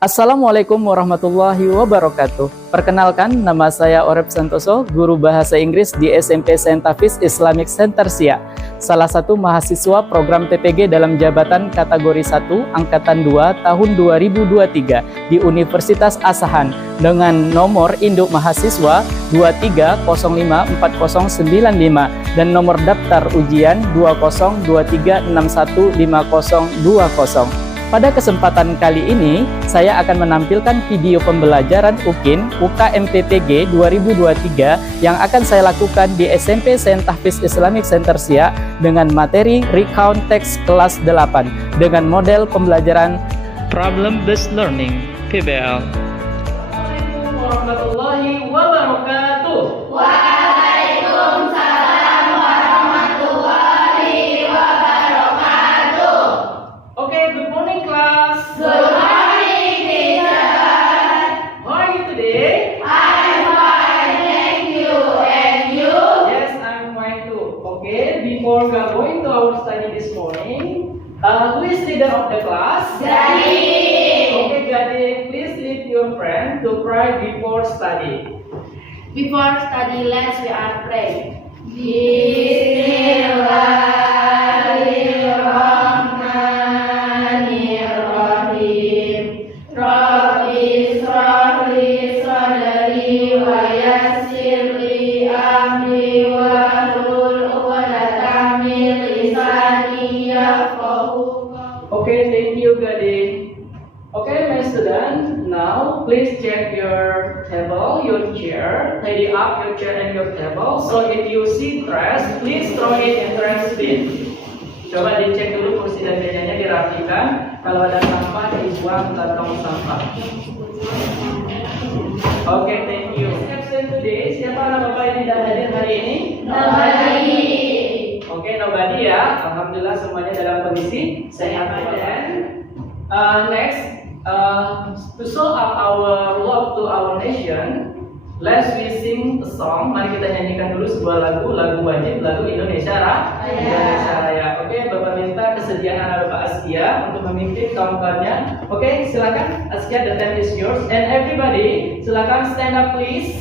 Assalamualaikum warahmatullahi wabarakatuh. Perkenalkan, nama saya Orep Santoso, guru bahasa Inggris di SMP Saint Hafiz Islamic Center Siak, salah satu mahasiswa program PPG dalam jabatan kategori 1 Angkatan 2 tahun 2023 di Universitas Asahan dengan nomor induk mahasiswa 2305495 dan nomor daftar ujian 2023615020. Pada kesempatan kali ini, saya akan menampilkan video pembelajaran UKIN UKMPPG 2023 yang akan saya lakukan di SMP Saint Hafiz Islamic Center Siak dengan materi Recount Text kelas 8 dengan model pembelajaran Problem Based Learning PBL. Assalamualaikum warahmatullahi wabarakatuh. Waalaikumsalam warahmatullahi wabarakatuh. Okay, good morning class. Good morning, teacher. How are you today? I'm fine, thank you. And you? Yes, I'm fine too. Okay, before we are going to our study this morning, who is leader of the class? Gading. Okay, Gading, please lead your friend to pray before study. Before study, let's we are pray. Bismillahirrahmanirrahim. Rabbi shrahli sadri wa yassirli amri wahlul 'uqdatam min lisani yafqahu qawli. Okay, thank you, Gading. Okay, my student, now please check your table, your chair, tidy up your chair and your table. So if you see trash, please throw it in trash bin. Coba dicek dulu kursi dan mejanya dirapikan. Kalau ada sampah dibuang ke tong sampah. Okay, thank you. Absent today, siapa anak bapak yang tidak hadir hari ini? Nobody. Okay, nobody ya. Alhamdulillah semuanya dalam kondisi sehat. Next, to show up our love to our nation, let's we sing a song. Mari kita nyanyikan dulu sebuah lagu wajib, lagu Indonesia Raya. Oke, Bapak minta kesediaan anak Bapak Askia untuk memimpin kawan-kawannya. Oke, silakan Askia, the time is yours. And everybody, silakan stand up please.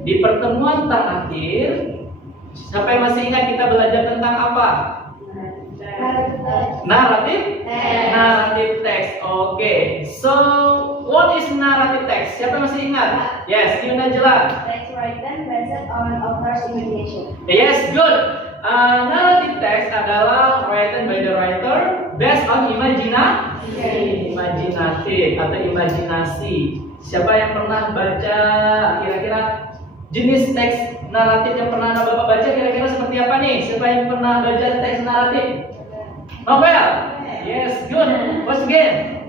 Di pertemuan terakhir, siapa yang masih ingat kita belajar tentang apa? Narrative text. Okay. So, what is narrative text? Siapa yang masih ingat? Yes, you Najla. Text written based on author's imagination. Yes, good. Narrative text adalah written by the writer based on imaginative atau imajinasi. Siapa yang pernah baca kira-kira jenis teks naratif yang pernah Bapak baca kira-kira seperti apa nih? Siapa yang pernah baca teks naratif? Novel? Yes, good. What's again?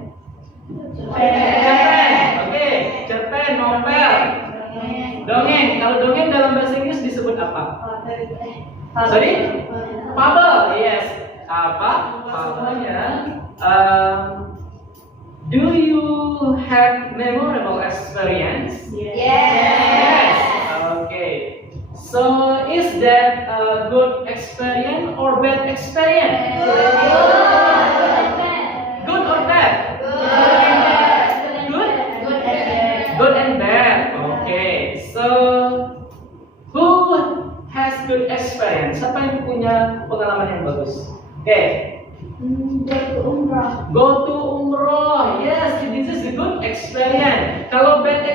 Cerpen. Oke, cerpen, novel. Dongeng. Kalau dongeng dalam bahasa Inggris disebut apa? Sorry? Fable. Yes. Apa? Fabelnya. Do you have memorable experience? Yes. Okay. So is that a good experience or bad experience? Good or bad? Good and bad. Okay. So who has good experience? Siapa yang punya pengalaman yang bagus? Okay. Go to umrah. Go to umroh. Yes, this is a good experience. Kalau bad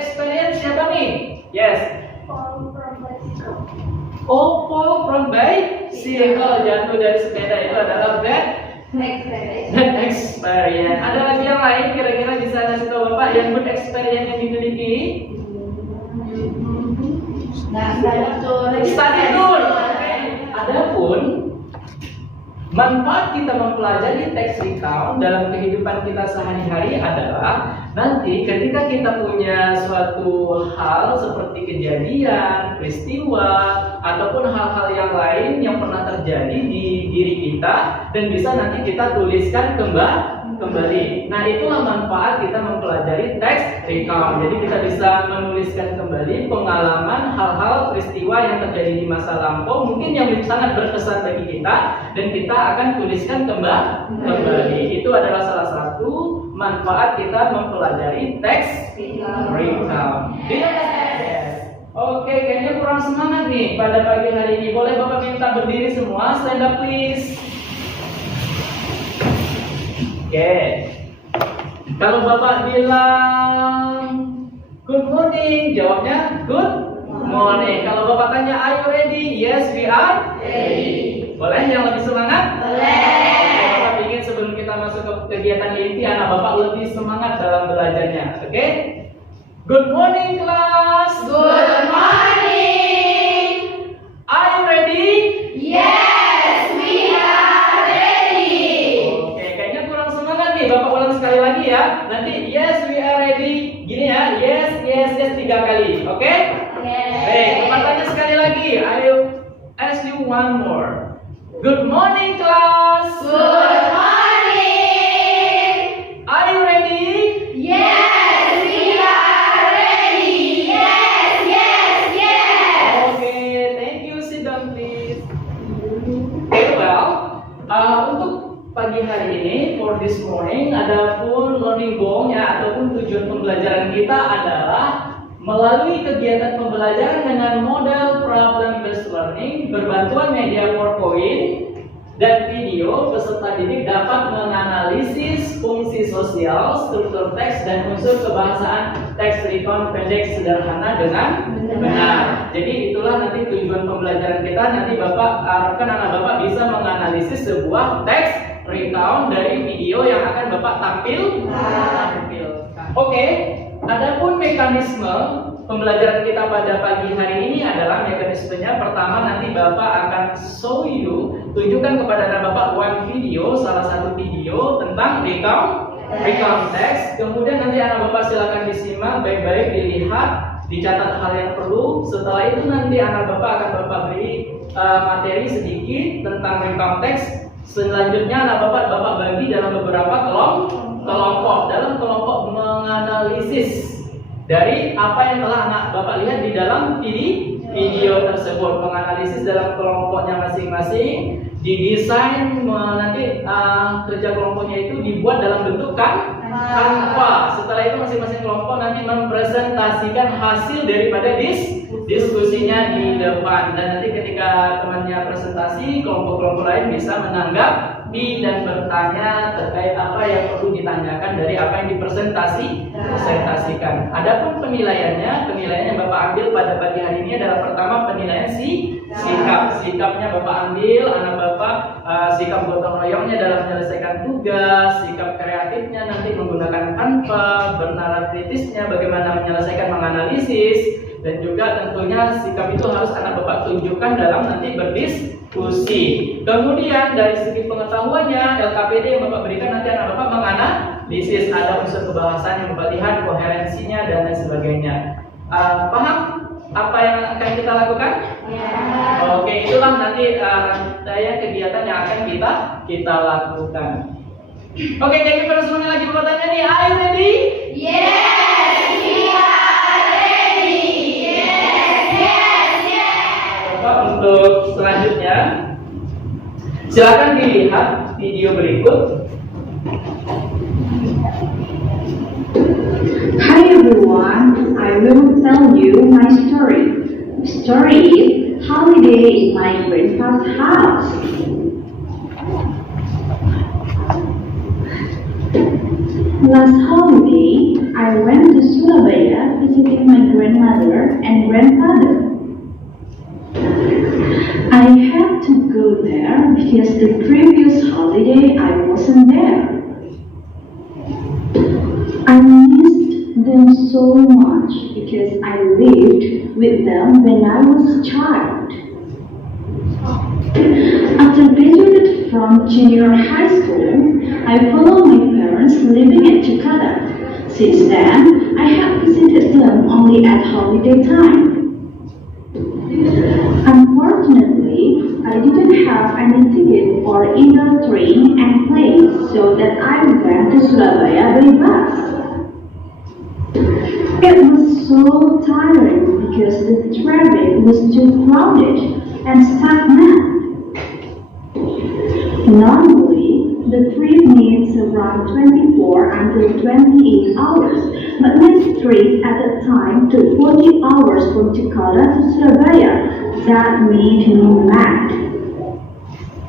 Oh, fall from bicycle, jatuh dari sepeda itu adalah bad experience. Ada lagi yang lain kira-kira bisa kasih tahu Bapak yang good experience yang dimiliki? Study tour. Adapun manfaat kita mempelajari teks recount dalam kehidupan kita sehari-hari adalah nanti ketika kita punya suatu hal seperti kejadian, peristiwa, ataupun hal-hal yang lain yang pernah terjadi di diri kita dan bisa nanti kita tuliskan kembali. Nah, itulah manfaat kita mempelajari teks recount. Jadi kita bisa menuliskan kembali pengalaman hal-hal peristiwa yang terjadi di masa lampau mungkin yang sangat berkesan bagi kita dan kita akan tuliskan kembali. Itu adalah salah satu manfaat kita mempelajari teks recount. Oke, kayaknya kurang semangat nih pada pagi hari ini. Boleh Bapak minta berdiri semua, stand up please. Oke, kalau Bapak bilang good morning, jawabnya good morning. Kalau Bapak tanya are you ready? Yes, we are ready. Boleh yang lebih semangat? Boleh. Bapak ingin sebelum kita masuk ke kegiatan inti, anak Bapak lebih semangat dalam belajarnya. Oke? Good morning class. Good morning. Are you ready? Yes, we are ready. Oke, kayaknya kurang semangat nih. Bapak ulang sekali lagi ya. Nanti yes, we are ready. Gini ya, yes, 3 kali. Oke? Baik, Bapak tanya sekali lagi. I will ask you one more. Good morning class. Good morning. Are you ready? Yes, we are ready. Yes. Okay, thank you. Sit down please. Okay, well, untuk pagi hari ini, for this morning, adapun learning goal-nya ataupun tujuan pembelajaran kita adalah melalui kegiatan pembelajaran dengan model problem-based learning, berbantuan media PowerPoint dan video, peserta didik dapat menganalisis fungsi sosial, struktur teks, dan unsur kebahasaan teks recount pendek sederhana dengan benar. Jadi itulah nanti tujuan pembelajaran kita. Nanti Bapak harapkan anak Bapak bisa menganalisis sebuah teks recount dari video yang akan Bapak tampilkan. Oke. Adapun mekanisme pembelajaran kita pada pagi hari ini adalah mekanismenya pertama nanti Bapak akan show you, tunjukkan kepada anak Bapak one video, salah satu video tentang recount text. Kemudian nanti anak Bapak silakan disimak baik-baik, dilihat, dicatat hal yang perlu. Setelah itu nanti anak Bapak akan Bapak beri materi sedikit tentang recount text. Selanjutnya anak Bapak bagi dalam beberapa kelompok. Dalam kelompok menganalisis dari apa yang telah anak Bapak lihat di dalam video tersebut. Menganalisis dalam kelompoknya masing-masing, didesain nanti kerja kelompoknya itu dibuat dalam bentuk Canva. Setelah itu masing-masing kelompok nanti mempresentasikan hasil daripada diskusinya di depan. Dan nanti ketika temannya presentasi, kelompok-kelompok lain bisa menanggapi dan bertanya terkait apa yang perlu ditanyakan dari apa yang dipresentasikan. Adapun penilaiannya yang Bapak ambil pada pagi hari ini adalah pertama penilaian sikapnya Bapak ambil, anak Bapak sikap gotong royongnya dalam menyelesaikan tugas, sikap kreatifnya nanti menggunakan Canva, bernalar kritisnya bagaimana menyelesaikan menganalisis, dan juga tentunya sikap itu harus anak Bapak tunjukkan dalam nanti berdiskusi. Kemudian dari segi pengetahuannya, LKPD yang Bapak berikan nanti anak Bapak menganalisis, ada unsur kebahasaan yang Bapak lihat, koherensinya dan lain sebagainya. Paham apa yang akan kita lakukan? Ya. Oke, itulah nanti rangkaian kegiatan yang akan kita lakukan. Oke, jadi pada semuanya lagi bertanya nih, are you ready? Yes, we are ready. Yes. Bapak untuk selanjutnya, silakan dilihat video berikut. Hi everyone, I will tell you my story. The story is Holiday in My Grandpa's House. Last holiday, I went to Surabaya visiting my grandmother and grandfather. so much because I lived with them when I was a child. After graduating from junior high school, I followed my parents living in Jakarta. Since then, I have visited them only at holiday time. Unfortunately, I didn't have any ticket for either train and plane, so that I went to Surabaya by bus. It was so tiring because the traffic was too crowded and stagnant. Normally, the trip needs around 24 until 28 hours, but my trip at that time took 40 hours from Jakarta to Surabaya. That made me mad.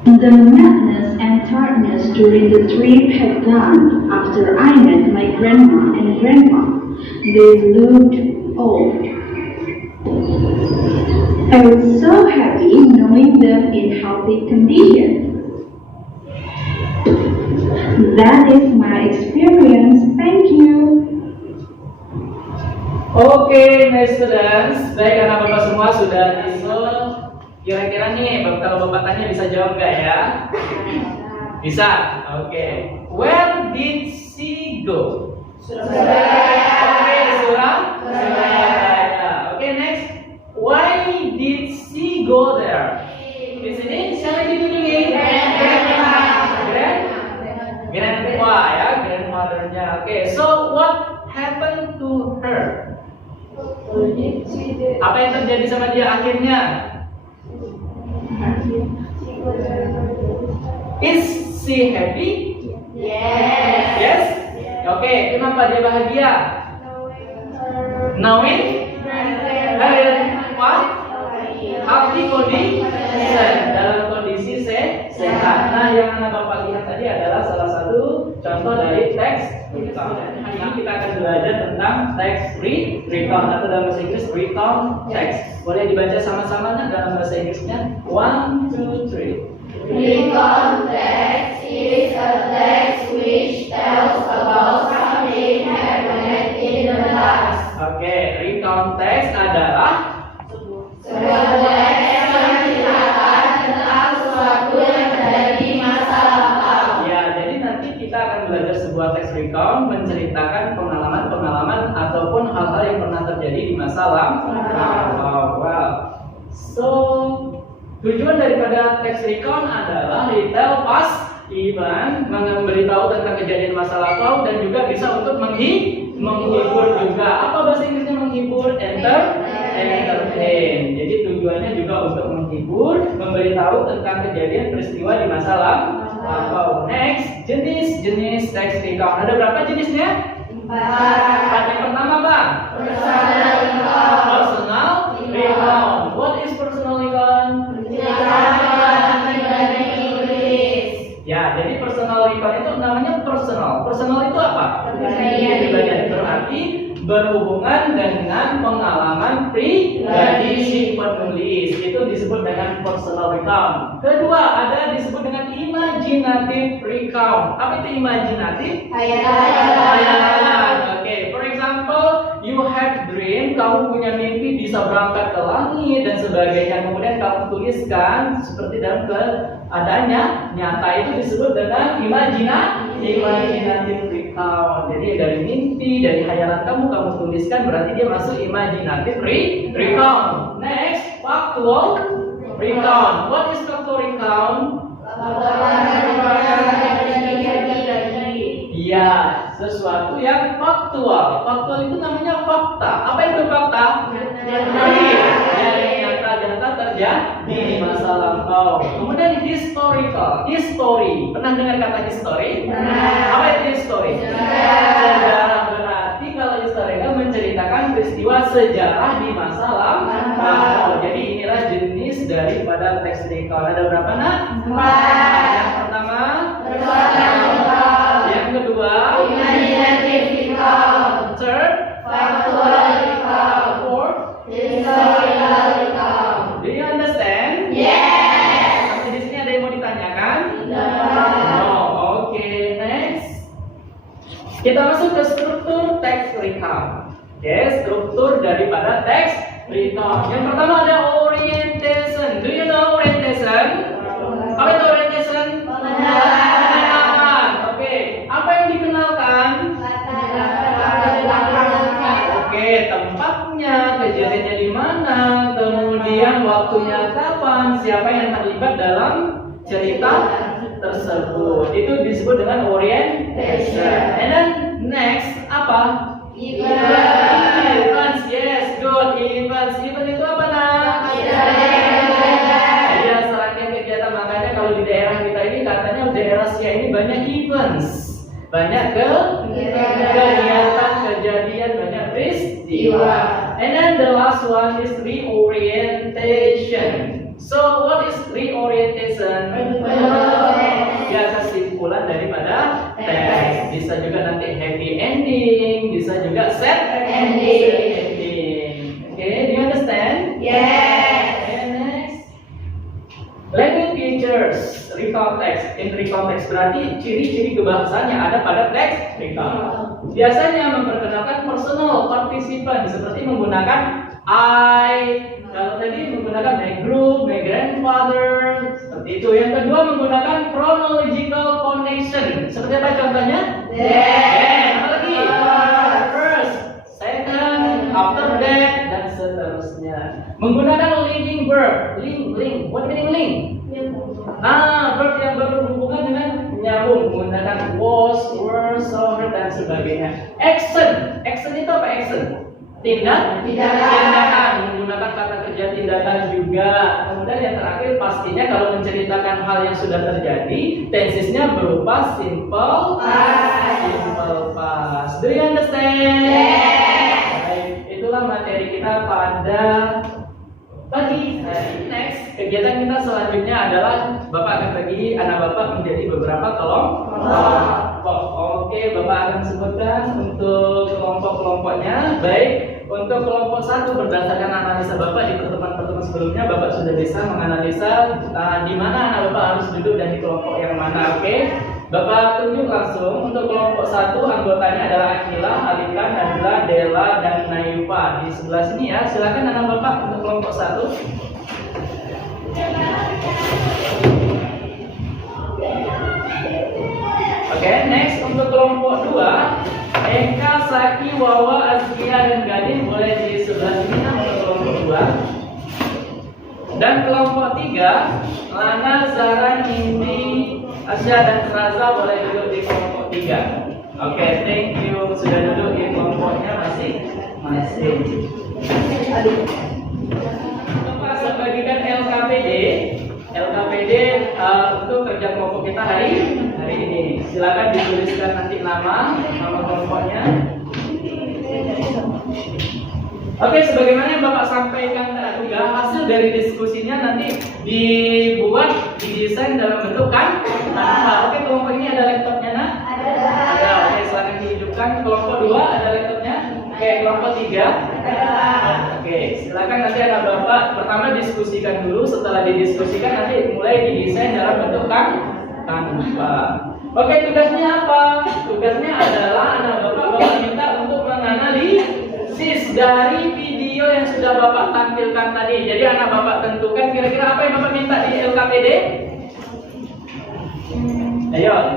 The madness and tiredness during the trip had gone after I met my grandma and grandpa. They looked old. I was so happy knowing them in healthy condition. That is my experience. Thank you. Oke, my students. Baik, karena Bapak semua sudah disusul. Kira-kira nih, kalau Bapak tanya bisa jawab nggak ya? Bisa? Oke. Where did she go? Surabaya. Oke, Surabaya. Oke, next. Why did she go there? Di sini siapa yang dikunjungi? Grandpa ya, grandmother-nya. Oke, so what happened to her? Apa yang terjadi sama dia akhirnya? Is she happy? Yes. Yes? Oke, kenapa dia bahagia? Knowing her what? Healthy condition, dalam kondisi sehat. Nah, yang anak Bapak lihat tadi adalah salah satu contoh dari teks recount. Hari ini kita akan belajar tentang teks recount atau dalam bahasa Inggris recount text. Boleh dibaca sama-sama nggak dalam bahasa Inggrisnya? 1, 2, 3. Recount text is a text which tells about something happened in the past. Oke, recount text adalah Sebuah teks yang menceritakan tentang sesuatu yang terjadi di masa lampau. ya, jadi nanti kita akan belajar sebuah teks recount menceritakan pengalaman-pengalaman ataupun hal-hal yang pernah terjadi di masa lampau. Wow. So, tujuan daripada teks recount adalah retell past event, memberitahu tentang kejadian masa lampau dan juga bisa untuk menghibur juga. Apa bahasa Inggrisnya menghibur? Entertain. Jadi tujuannya juga untuk menghibur, memberitahu tentang kejadian peristiwa di masa lampau. Next, jenis teks recount. Ada berapa jenisnya? 4. Yang pertama, Bang. Personal recount. Personal recount. What is personal recount? Menceritakan pribadi penulis. Ya, jadi personal recount itu namanya personal. Personal itu apa? Pribadi. Berarti berhubungan dengan pengalaman pribadi si penulis. Itu disebut dengan personal recount. Kedua, ada disebut dengan imaginative recount. Apa itu imaginative? Hayalan. Oke, for example, you have dream, kamu punya mimpi bisa berangkat ke langit dan sebagainya. Kemudian kamu tuliskan seperti dalam keadaannya nyata, itu disebut dengan imaginative recount. Jadi dari mimpi, dari hayalan kamu tuliskan, berarti dia masuk imaginative recount. Next, factual recount. What is factual recount? Iya, sesuatu yang faktual. Faktual itu namanya fakta. Apa itu fakta? Yang nyata terjadi di masa lampau. Kemudian historical. History. Pernah dengar kata history? Apa itu history? Sejarah. Berarti kalau historical menceritakan peristiwa sejarah di masa lampau. Jadi inilah jenis daripada teks recount. Ada berapa, Nak? 4. Yang pertama, yang kedua, Imaginative recount. third, Factual recount. fourth. Historical recount. Do you understand? Yes. Sampai di sini ada yang mau ditanyakan? No. Oke, next. Kita masuk ke struktur teks recount. Oke, struktur daripada teks recall. Yang pertama ada orientation. Do you know orientation? Apa itu orientation? Pengenalan. Oke, apa yang dikenalkan? Oke, tempatnya, kejadiannya di mana, kemudian waktunya kapan, siapa yang terlibat dalam cerita tersebut. Itu disebut dengan orientation. And then next apa? Events. Yes, good. Event itu apa nak? Ya, serangkaian kegiatan. Makanya kalau di daerah kita ini katanya daerah Sia ini banyak events. Banyak kegiatan, kejadian, banyak peristiwa. And then the last one is reorientation. So what is reorientation? Ya, kesimpulan daripada teks. Bisa juga nanti happy ending, bisa juga sad ending. Okay, do you understand? Yes. And next, language features recall text. In recall text berarti ciri-ciri kebahasaan yang ada pada teks recall. Biasanya memperkenalkan personal participan seperti menggunakan I. Kalau tadi menggunakan my group, my grandfather, seperti itu. Yang kedua menggunakan chronological connection. Seperti apa contohnya? Then. Apa lagi? First, second, after that, dan seterusnya. Menggunakan linking verb. Link. What meaning link? Verb yang berhubungan dengan menyambung. Menggunakan was, were, so, heard, dan sebagainya. Action. Action itu apa action? Tindakan menggunakan kata kerja tindakan juga. Kemudian yang terakhir pastinya kalau menceritakan hal yang sudah terjadi, tensesnya berupa simple past. Do you understand? Yes. Baik, itulah materi kita pada pagi hari. Next, kegiatan kita selanjutnya adalah Bapak akan bagi anak Bapak menjadi beberapa kelompok. Oke, Bapak akan sebutkan untuk kelompok-kelompoknya. Baik, untuk kelompok 1 berdasarkan analisa Bapak di pertemuan-pertemuan sebelumnya, Bapak sudah bisa menganalisa di mana anak Bapak harus duduk dan di kelompok yang mana. Oke, Bapak tunjuk langsung. Untuk kelompok 1 anggotanya adalah Akila, Alika, Najla, Dela, dan Nayupa. Di sebelah sini ya. Silakan anak Bapak untuk kelompok 1. Oke, next untuk kelompok 2, Eka, Saki, Wawa, Azkia, dan Gadin boleh di sebelah sini untuk kelompok 2. Dan kelompok 3, Lana, Zara, Nindi, Asya, dan Raza boleh duduk di kelompok 3. Oke, thank you. Sudah duduk di kelompoknya masing-masing. Bapak sebagikan LKPD untuk kerja kelompok kita hari ini. Silakan dituliskan nanti nama kelompoknya. Oke, sebagaimana yang Bapak sampaikan tadi, hasil dari diskusinya nanti dibuat, didesain dalam bentuk kanvas. Oke, kelompok ini ada laptopnya nak? Ada. Oke, silakan dihidupkan. Kelompok 2 ada laptopnya? Oke, kelompok 3? Oke, silakan nanti anak Bapak pertama diskusikan dulu. Setelah didiskusikan nanti mulai didesain dalam bentuk kanvas. Oke, tugasnya apa? Tugasnya adalah anak Bapak minta untuk menganalisis dari video yang sudah Bapak tampilkan tadi. Jadi anak Bapak tentukan kira-kira apa yang Bapak minta di LKPD? Ayo.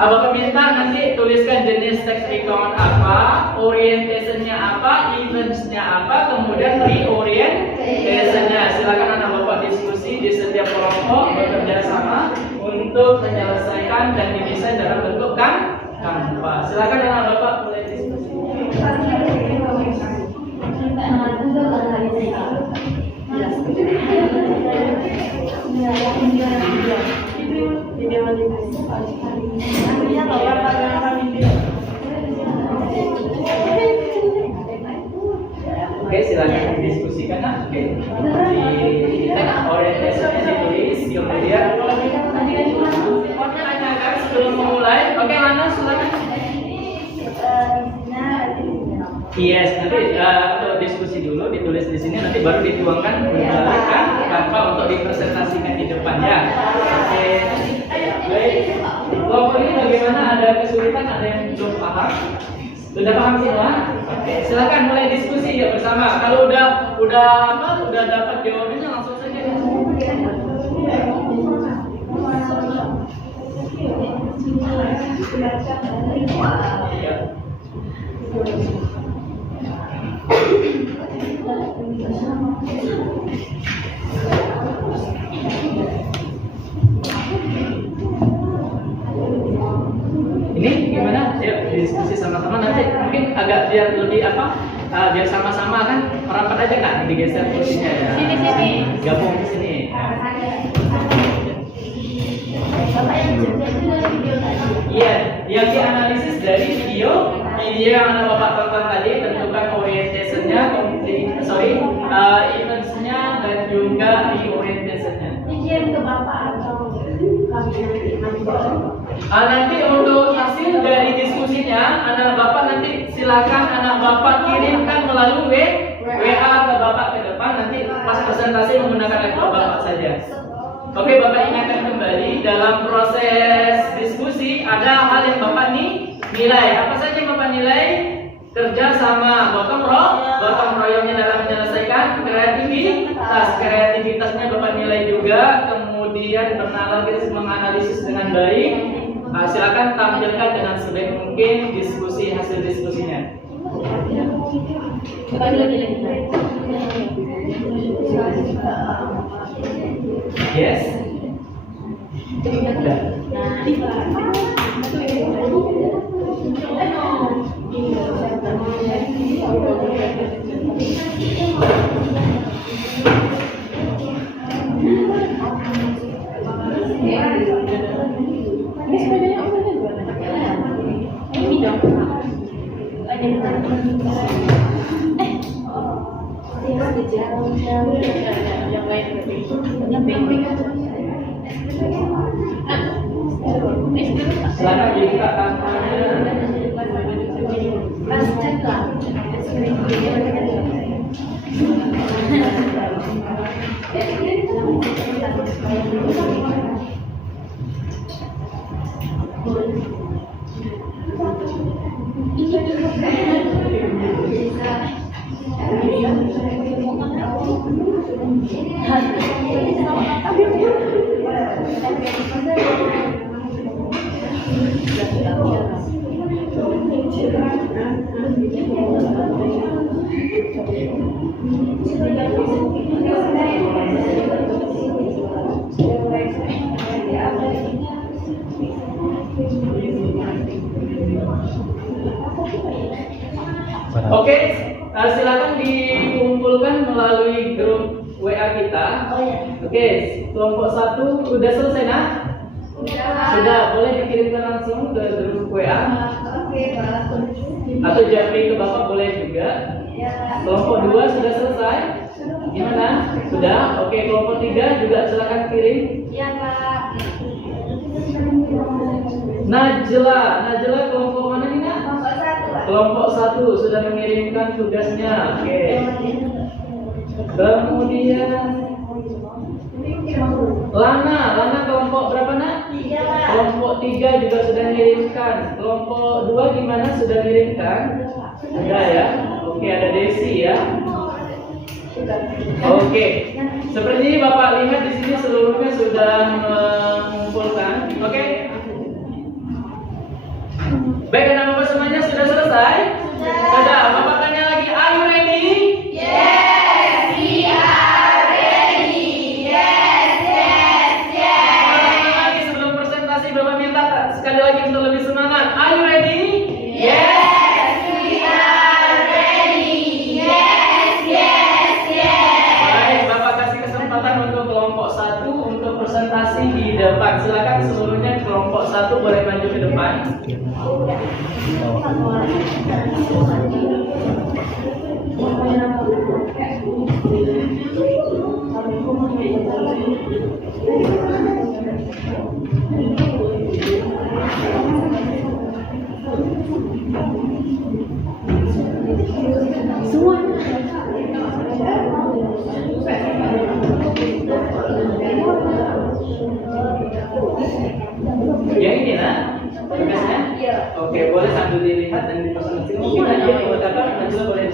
Bapak minta nanti tuliskan jenis teks recount apa, orientationnya apa, eventsnya apa, kemudian reorientationnya. Silakan anak Bapak diskusi di setiap kelompok bekerja sama untuk menyelesaikan dan didesain dalam bentuk kanvas. Silakan anak Bapak mulai diskusi. Oke, silakan didiskusikan. Oke, di orientasinya ditulis, kemudian sebelum memulai. Oke, Lana, silakan. Yes, nanti untuk diskusi dulu ditulis di sini, nanti baru dituangkan menggunakan kanvas untuk dipresentasikan di depan ya. Oke, baik. Kelompok ini bagaimana? Ada kesulitan? Ada yang belum paham? Sudah paham semua? Oke. silakan mulai diskusi ya bersama. Kalau udah dapat jawabannya langsung saja. Ini gimana? Yuk diskusi sama-sama nanti mungkin agak biar lebih biar sama-sama kan merapat aja nggak digeser kursinya ya. Sini. Gabung di sini. Iya, yang dianalisis dari video yang Anda Bapak tonton tadi tentukan orientationnya, eventsnya dan juga orientationnya. Izin ke Bapak atau Nanti untuk hasil dari diskusinya, anak Bapak nanti silakan anak Bapak kirimkan melalui WA ke Bapak ke depan. Nanti pas presentasi menggunakan laptop Bapak saja. Oke, Bapak ingatkan kembali dalam proses diskusi ada hal yang Bapak nilai. Apa saja yang Bapak nilai? Kerja sama, gotong royongnya dalam menyelesaikan kreativitasnya Bapak nilai juga, kemudian bernalar menganalisis dengan baik. Silakan tampilkan dengan sebaik mungkin hasil diskusinya. Yes. Silakan dibuka tangannya. Oke, silakan dikumpulkan melalui grup WA kita. Oke, kelompok 1 sudah selesai nah? Sudah, boleh dikirimkan langsung ke grup WA. Atau japri ke Bapak boleh juga. Kelompok 2 sudah selesai? Gimana? Sudah? Oke, kelompok 3 juga silakan kirim. Iya, Pak. Najla kelompok mana ini nak? Kelompok 1 sudah mengirimkan tugasnya. Oke. Kemudian Lana kelompok berapa nak? 3, Pak. Kelompok 3 juga sudah mengirimkan. Kelompok 2 gimana, sudah mengirimkan? Sudah ya. Oke, ada Desi ya. Oke. Seperti ini Bapak lihat di sini seluruhnya sudah mengumpulkan. Oke. Baik, anak Bapak semuanya sudah selesai? Sudah. Bapak tanya lagi, are you ready? Yes, we are ready. Yes. Sekali lagi sebelum presentasi Bapak minta sekali lagi untuk lebih semangat. Are you ready? Yes, we are ready. Yes. Baik, Bapak kasih kesempatan untuk kelompok 1 untuk presentasi di depan. Silakan seluruhnya kelompok 1 boleh maju ke depan. Yang ini nah, tugasnya? Oke, boleh sambil dilihat dan dipresentasikan. Mungkin aja buat apa, juga boleh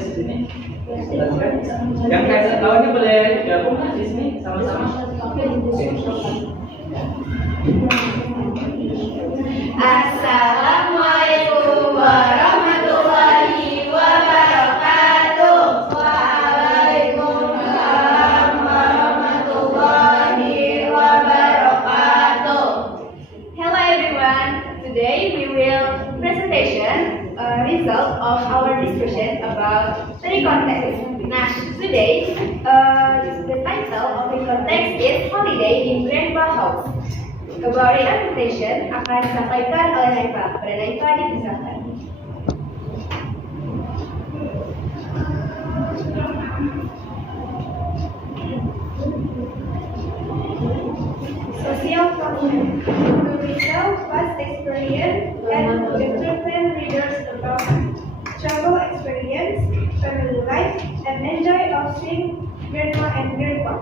Yang kayak kawannya boleh gabung di sini sama-sama. Assalamualaikum warahmatullahi wabarakatuh. Waalaikumsalam warahmatullahi wabarakatuh. Hello everyone. Today we will presentation result of our discussion about study context. Nah, today the title of the context is Holiday in Grandpa House. About presentation akan disampaikan oleh Naifa. Pada Naifa dipersilakan. Social function to retell past experience and entertain readers about travel experience, family life, and enjoy of seeing grandma and grandpa.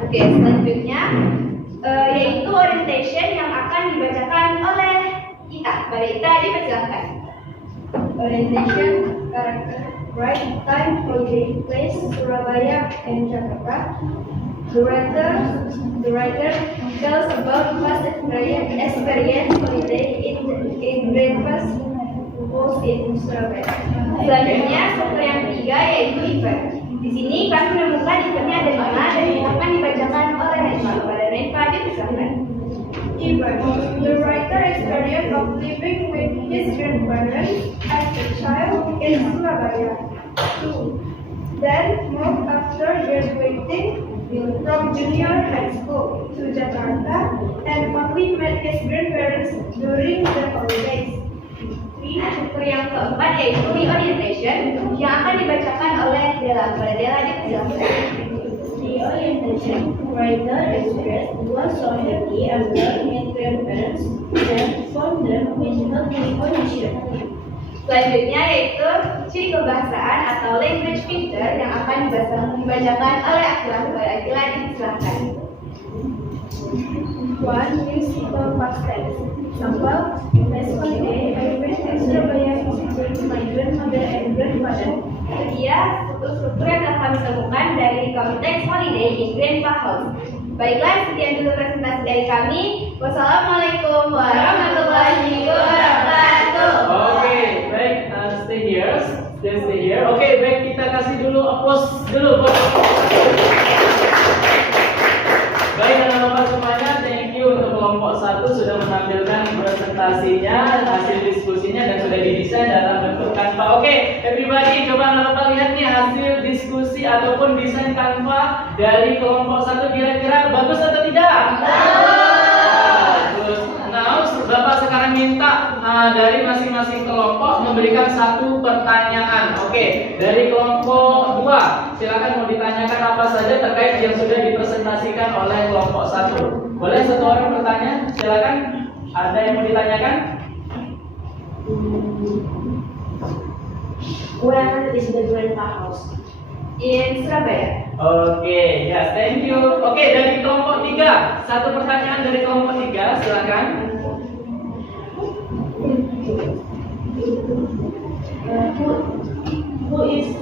Oke, selanjutnya yaitu orientation yang akan dibacakan oleh Ita. Pada Ita dipersilakan. Orientation, character, right, time, holiday, place, Surabaya, and Jakarta. The writer tells about past experience holiday in breakfast house in Surabaya. Selanjutnya, struktur yang ketiga yaitu event. Di sini kami menemukan eventnya ada 5 dan akan dibacakan oleh Naifa. Pada Naifa dipersilakan. Event. The writer experience of living with his grandparents as a child in Surabaya. 2. Then moved after graduating from junior high school to Jakarta and only met his grandparents during the holidays. Struktur yang keempat yaitu reorientation yang akan dibacakan oleh Dela. Pada Dela dipersilakan. Reorientation. Writer expressed was so happy after meet grandparents and found them with healthy condition. Selanjutnya yaitu ciri kebahasaan atau language feature yang akan dibacakan oleh Akila. Pada Akila dipersilakan. 1. Use simple past tense. Example, last holiday I went to Surabaya visiting my grandmother and grandfather. Sekian struktur yang telah kami temukan dari konteks holiday in Grandpa House. Baiklah, sekian dulu presentasi dari kami. Wassalamualaikum warahmatullahi wabarakatuh. Oke, baik, stay here. Oke, baik, kita kasih dulu applause dulu. Baik, teman-teman semuanya, thank you untuk kelompok 1 sudah menampilkan presentasinya, hasil diskusinya dan sudah didesain dalam bentuk Canva. Oke, everybody, coba teman-teman lihat nih hasil diskusi ataupun desain Canva dari kelompok 1 kira-kira bagus atau tidak? Bagus. Nah, Bapak sekarang minta dari masing-masing kelompok memberikan 1 pertanyaan. Oke, dari kelompok 2 silakan mau ditanyakan apa saja terkait yang sudah dipresentasikan oleh kelompok 1. Boleh 1 orang bertanya? Silakan. Ada yang mau ditanyakan? Where is the Grandpa House? In Surabaya. Oke, ya, thank you. Oke, dari kelompok 3, 1 pertanyaan dari kelompok 3, silakan. Who is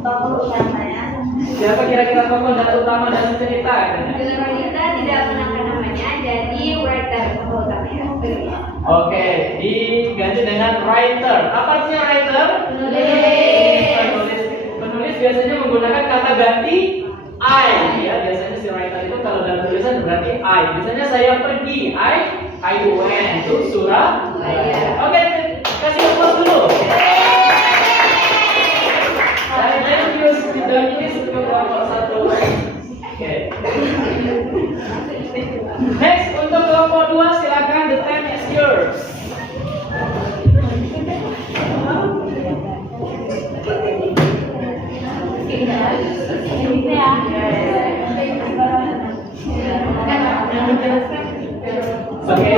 tokoh utamanya? Siapa kira-kira tokoh utama dalam cerita? Dalam cerita tidak menemukan namanya, jadi writer tokoh utamanya. Oke, diganti dengan writer. Apa artinya writer? Penulis biasanya menggunakan kata ganti I. Ya, biasanya si writer itu kalau dalam tulisan berarti I. Biasanya saya pergi, I went to Surabaya. Oke, kasih applause dulu. Thank you sudah ke kelompok 1. Oke. Next untuk kelompok 2 silakan, the time is yours. Oke.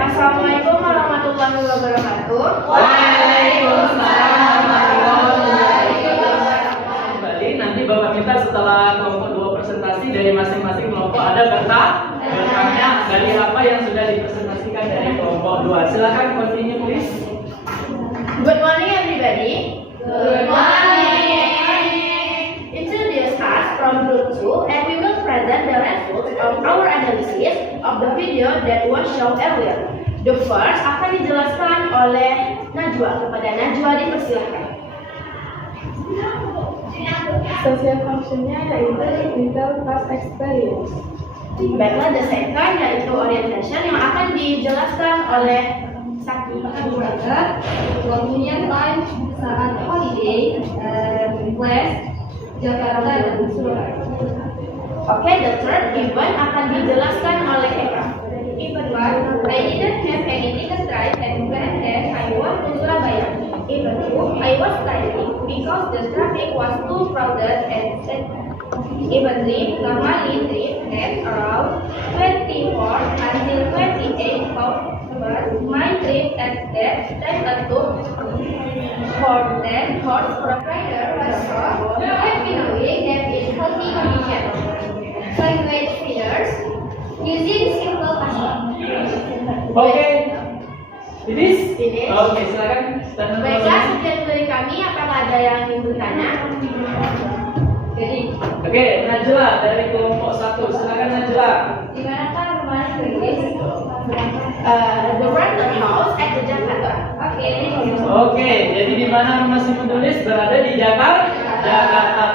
Assalamualaikum warahmatullahi wabarakatuh. Waalaikumsalam warahmatullahi wabarakatuh. Kembali nanti Bapak minta setelah kelompok 2 presentasi dari masing-masing kelompok ada bertanya dari apa yang sudah dipresentasikan kelompok 2. Silakan continue please. Good morning everybody. Good morning. Introduce us from group 2 and we will present the results of our analysis of the video that was shown earlier. The first akan dijelaskan oleh Najwa. Kepada Najwa dipersilakan. Social function-nya yaitu digital class experience. Baiklah, the second yaitu orientation yang akan dijelaskan oleh Sakti. Waktunya time saat holiday, class Jakarta dan Surabaya. Oke, the third event akan dijelaskan oleh Eka. Event 1, I didn't have any ticket right and planned that I went to Surabaya. Event 2, I was tiring because the traffic was too crowded and sad. Event 3, normally trip had around 24 until 28 October. My trip at that time took for 10 horse rider was so happy knowing that it's healthy condition. Language feeders using simple password. Oke. Finish? Finish. Oke, silakan. Baiklah, sekian dari kami. Apakah ada yang ingin bertanya? Jadi, Oke, Najla dari kelompok 1. Silakan Najla. di manakah rumah Inggris? The rental house at the Jakarta. Oke, jadi di mana rumah si penulis berada di Jakarta?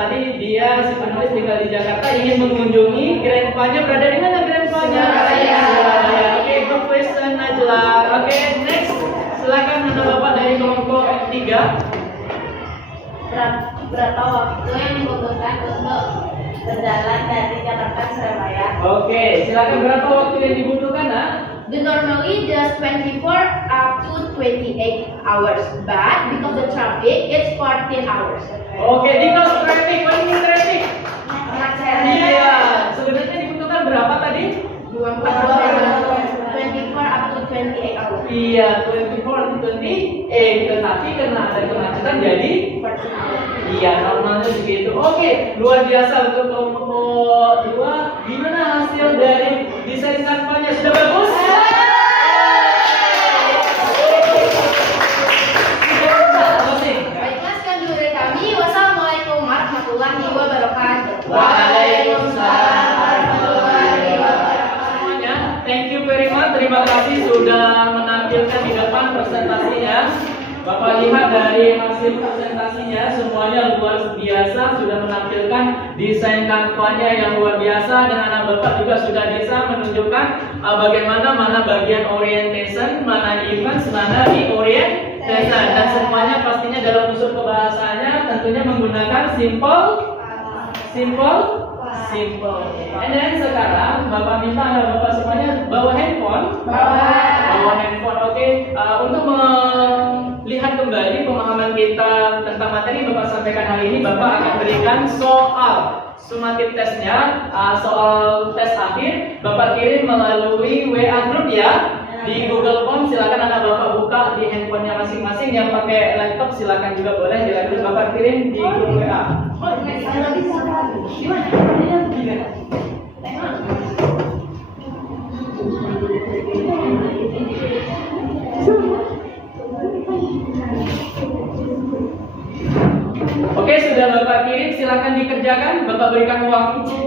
Tadi dia si penulis tinggal di Jakarta, ingin mengunjungi grandpa-nya. Berada di mana grandpa-nya? Surabaya. Oke, good question Najla. Oke, next. Silakan anak bapak dari kelompok 3. Berapa waktu yang dibutuhkan untuk berjalan dari Jakarta ke Surabaya? Oke, silakan berapa waktu yang dibutuhkan, Nak? The normally just 24 up to 28 hours, but because the traffic it's 14 hours. Oke, because traffic, what is traffic? Iya, sebenarnya dibutuhkan berapa tadi? 24 up to 28 hours. Iya, 24 to 28, tetapi karena ada kemacetan jadi 14 hours. iya, normalnya begitu. Oke, luar biasa untuk kelompok 2. Gimana hasil dari desain kanvanya? Sudah bagus? Baiklah, sekian dulu dari kami. Wassalamualaikum warahmatullahi wabarakatuh. Waalaikumsalam warahmatullahi wabarakatuh. Semuanya, thank you very much. Terima kasih sudah menampilkan di depan presentasinya. Bapak lihat dari hasil presentasinya semuanya luar biasa, sudah menampilkan desain kanvanya yang luar biasa, dan anak bapak juga sudah bisa menunjukkan bagaimana mana bagian orientation, mana events, mana reorientation, dan semuanya pastinya dalam unsur kebahasaannya tentunya menggunakan simple. And then sekarang bapak minta anak bapak semuanya bawa handphone. Oke. Untuk melihat kembali pemahaman kita tentang materi bapak sampaikan hari ini, bapak akan berikan soal summative testnya, soal tes akhir bapak kirim melalui WA group ya, di Google Form. Silakan anak bapak buka di handphonenya masing-masing. Yang pakai laptop silakan juga boleh, dilanjut bapak kirim di grup WA. Oke, sudah bapak kirim, silakan dikerjakan. Bapak berikan waktu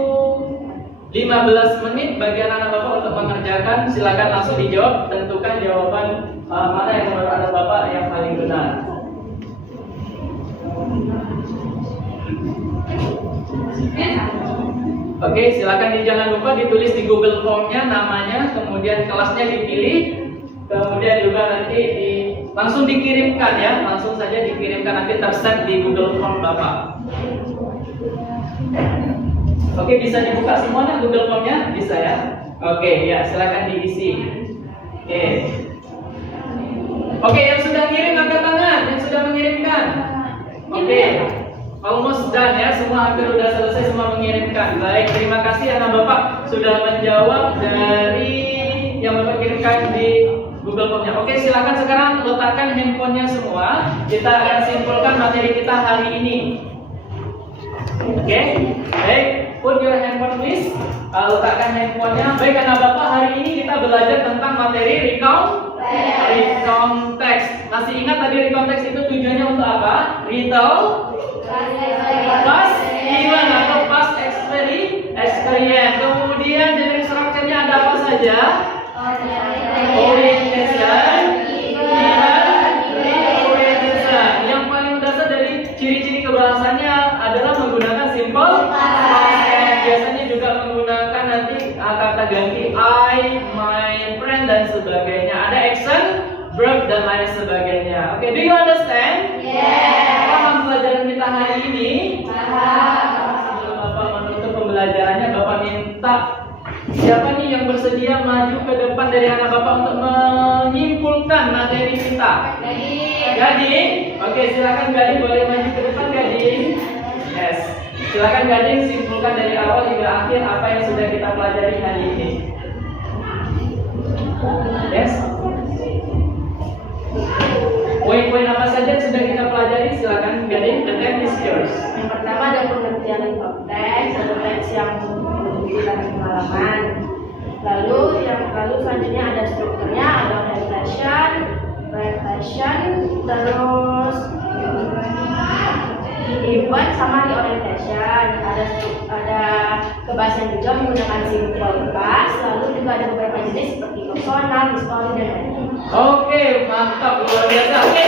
15 menit bagi anak bapak untuk mengerjakan. Silakan langsung dijawab, tentukan jawaban mana yang menurut anak bapak yang paling benar. Oke, silakan jangan lupa ditulis di Google Form-nya namanya, kemudian kelasnya dipilih, kemudian juga nanti langsung dikirimkan ya, langsung saja dikirimkan, nanti terset di Google Form bapak. Oke, bisa dibuka semuanya Google Form-nya, bisa ya? Oke, ya silakan diisi. Oke, yang sudah kirim angkat tangan, yang sudah mengirimkan. Oke. Almost done ya, semua hampir sudah selesai, semua mengirimkan. Baik, terima kasih anak bapak sudah menjawab dari yang bapak kirimkan di Google Form-nya. Oke, silakan sekarang letakkan handphonenya semua. Kita akan simpulkan materi kita hari ini. Oke, baik, put your handphone please. Letakkan handphonenya. Baik anak bapak, hari ini kita belajar tentang materi recount. Recontext. Masih ingat tadi recontext itu tujuannya untuk apa? Retail, past event atau past experience. Kemudian jenis strukturnya ada apa saja? Orientation, event, reorientation. Yang paling dasar dari ciri-ciri kebahasannya adalah menggunakan simple past tense. Biasanya juga menggunakan nanti kata ganti I, my friend dan sebagainya. Ada action, verb dan lain sebagainya. Oke, do you understand? Yes. Paham pelajaran kita hari ini? Paham. Sebelum Bapak menutup pembelajarannya, Bapak minta siapa nih yang bersedia maju ke depan dari anak Bapak untuk menyimpulkan materi kita? Gading? Oke, silakan Gading, boleh maju ke depan Gading. Yes. Silakan Gading simpulkan dari awal hingga akhir apa yang sudah kita pelajari hari ini. Yes. Poin-poin apa saja yang sudah kita pelajari? Silakan Gading, the time is yours. Yang pertama ada pengertian konteks, ada teks yang kita pengalaman. Lalu selanjutnya ada strukturnya, ada orientation, terus event sama di orientation. Ada kebahasan juga menggunakan simple past. Lalu juga ada beberapa jenis seperti personal, history dan lain-lain. Oke, mantap, luar biasa. Oke,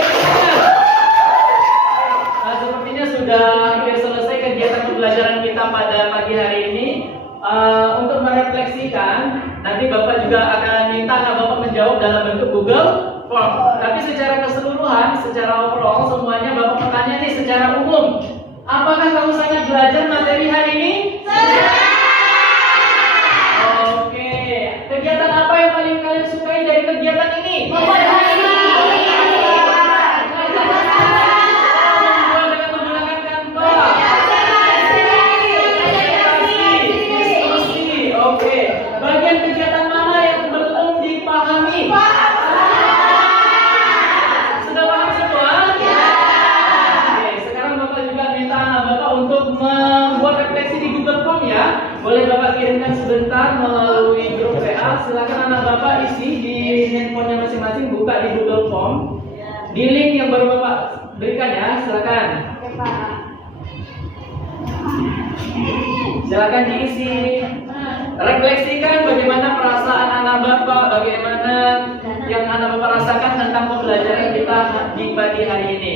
nah, sepertinya sudah hampir selesai kegiatan pembelajaran kita pada pagi hari ini. Untuk merefleksikan, nanti Bapak juga akan minta anak Bapak menjawab dalam bentuk Google Form. Tapi secara keseluruhan, secara overall, semuanya Bapak bertanya nih secara umum. Apakah kamu sangat belajar materi hari ini? Oke, kegiatan apa yang paling kalian sukai dari kegiatan ini? Membuat dengan menggunakan Canva. Diskusi. Oke, bagian kegiatan mana yang belum dipahami? Sudah paham semua? Oke, sekarang Bapak juga minta anak Bapak untuk membuat refleksi di Google Form ya. Boleh Bapak kirimkan sebentar melalui grup WA. Silakan anak Bapak isi di handphonenya masing-masing, buka di Google Form. Di link yang baru Bapak berikan ya, silakan. Silakan diisi. Refleksikan bagaimana perasaan anak Bapak, bagaimana yang anak Bapak rasakan tentang pembelajaran kita di pagi hari ini.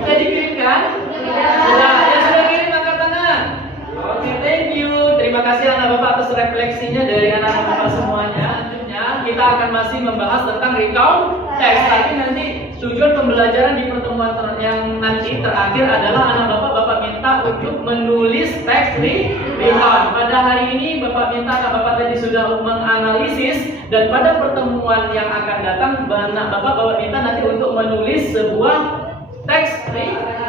Sudah dikirimkan? Sudah. Yang sudah kirim angkat tangan. Oke, thank you. Terima kasih anak Bapak atas refleksinya dari anak Bapak semuanya. Selanjutnya kita akan masih membahas tentang recount teks. Tapi nanti tujuan pembelajaran di pertemuan yang nanti terakhir adalah anak Bapak minta untuk menulis teks recount. Pada hari ini Bapak minta anak Bapak tadi sudah menganalisis, dan pada pertemuan yang akan datang anak Bapak minta nanti untuk menulis sebuah teks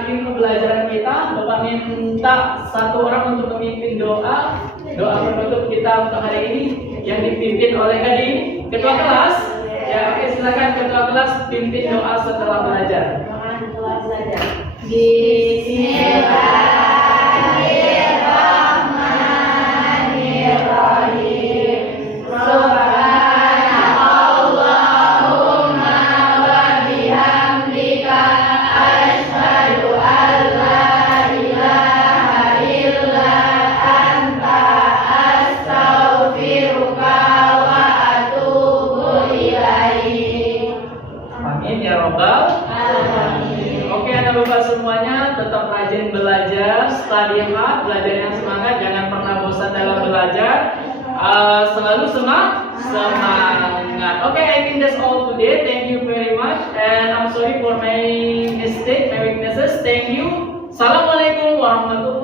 pembelajaran kita. Bapak minta satu orang untuk memimpin doa penutup kita untuk hari ini yang dipimpin oleh Gading, ketua kelas. Ya, oke, silakan ketua kelas pimpin doa setelah belajar. Bismillahirrahmanirrahim. Bapak semuanya tetap rajin belajar, study hard, belajar yang semangat, jangan pernah bosan dalam belajar, selalu semangat. Okay, I think that's all today. Thank you very much, and I'm sorry for my mistake, my weaknesses. Thank you. Assalamualaikum warahmatullahi wabarakatuh.